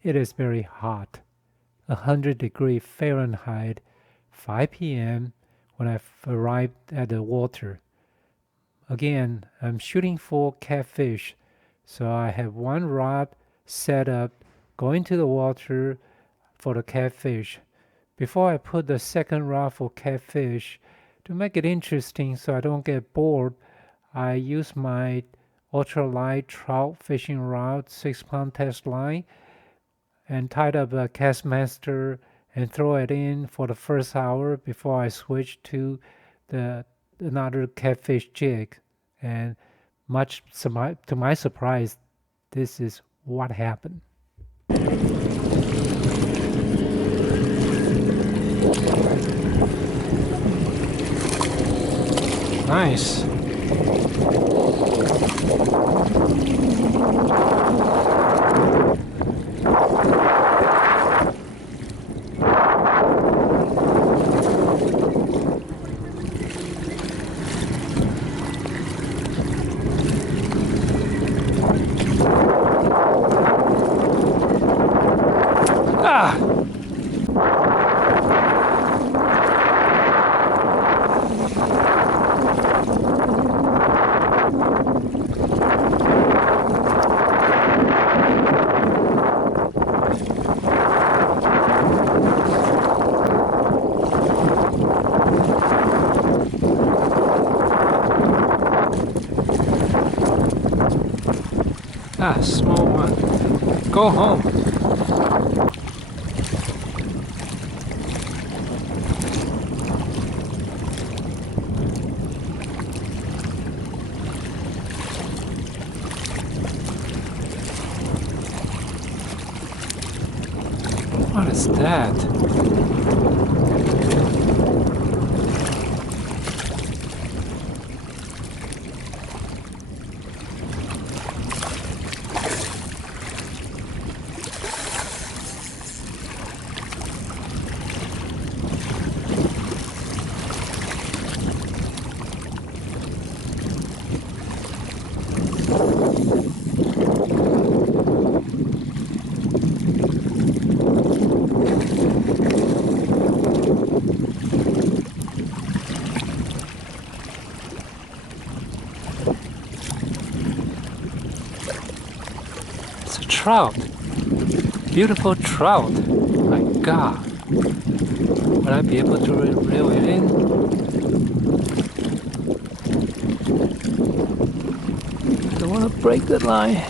It is very hot, 100 degrees Fahrenheit, 5 p.m. when I arrived at the water. Again, I'm shooting for catfish, so I have one rod set up going to the water for the catfish. Before I put the second rod for catfish, to make it interesting so I don't get bored, I use my ultralight trout fishing rod, 6 pound test line, and tied up a Castmaster and throw it in for the first hour before I switch to the another catfish jig. And much to my surprise, this is what happened. Nice. Ah! Ah, small one. Go home. What is that? It's a trout. Beautiful trout. My God. Will I be able to reel it in? I don't want to break the line.